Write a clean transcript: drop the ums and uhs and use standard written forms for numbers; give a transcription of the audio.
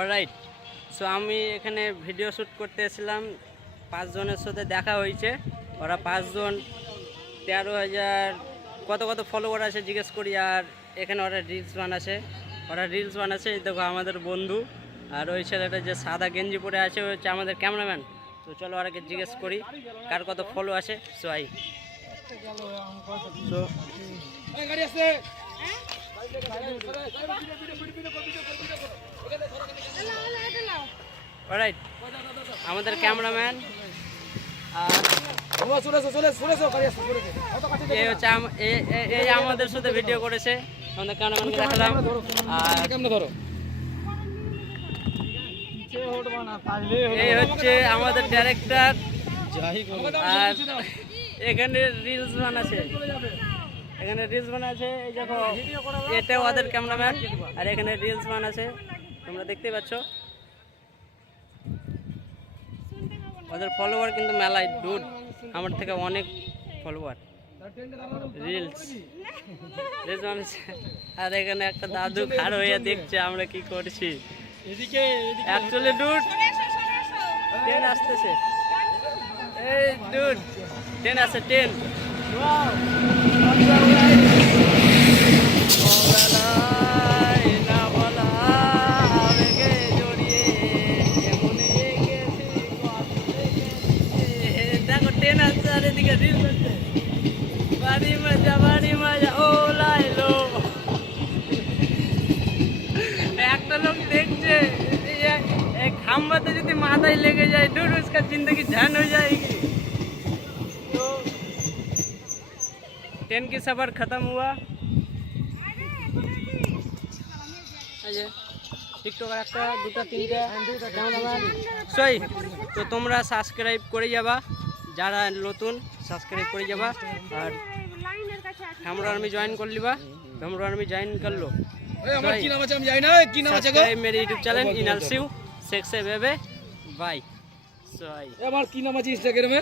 Alright, so আমি এখানে video shoot করতে এসেছিলাম। 5 জনের সাথে দেখা হয়েছে। ওরা 5 জন 13,000 কত কত ফলোয়ার আছে জিজ্ঞেস করি। আর এখানে ওরা রিলস বানাচ্ছে। এই দেখো আমাদের বন্ধু। আর ওই ছেলেটা যে সাদা গেঞ্জি পরে আছে ওই হচ্ছে আমাদের ক্যামেরাম্যান। তো চলো ওরাকে জিজ্ঞেস করি কার কত ফলো আছে। সো আই সো অলরাইট, আমাদের ক্যামেরাম্যান এই হচ্ছে এই আমাদের সাথে ভিডিও করেছে। আমাদের ক্যামেরাম্যানকে দেখালাম। আর এই হচ্ছে আমাদের ডাইরেক্টর। আর এখানে রিলস বানাচ্ছে। এই দেখো, এটা ওদের ক্যামেরাম্যান। আর এখানে রিলস বানাচ্ছে, তোমরা দেখতেই পাচ্ছ। ওদের ফলোয়ার কিন্তু মেলায় ডুড, আমার থেকে অনেক ফলোয়ার। রিলস বানাচ্ছে। আর এখানে একটা দাদু খাড় হয়ে দেখছে আমরা কি করছি। অ্যাকচুয়ালি ডুড ট্রেন আসতেছে। এই ডুড ট্রেন আসছে, ট্রেন। দেখো ট্রেন আসছে আর এদিকে রিলস হচ্ছে। বাড়ি মজা ও লাইলো। একটা লোক দেখছে खाम्बाते यदि माथा लेके जाए दूर उसका जिंदगी जान हो जाएगी। तो ट्रेन की सफर खत्म हुआ। टिकटक একটা দুটো তিনটা সই। তো তোমরা সাবস্ক্রাইব করে যাবা, যারা নতুন সাবস্ক্রাইব করে যাবা। আর আমরা আর্মি জয়েন कर लिबा। আমরা আর্মি জয়েন कर लो। আমার কি নাম আছে আমি জানি না, কি নাম আছে গো? मेरे YouTube चैनल इनल शिव सेक्से बेबे बाय। सो आई আমার কি নাম আছে ইনস্টাগ্রামে?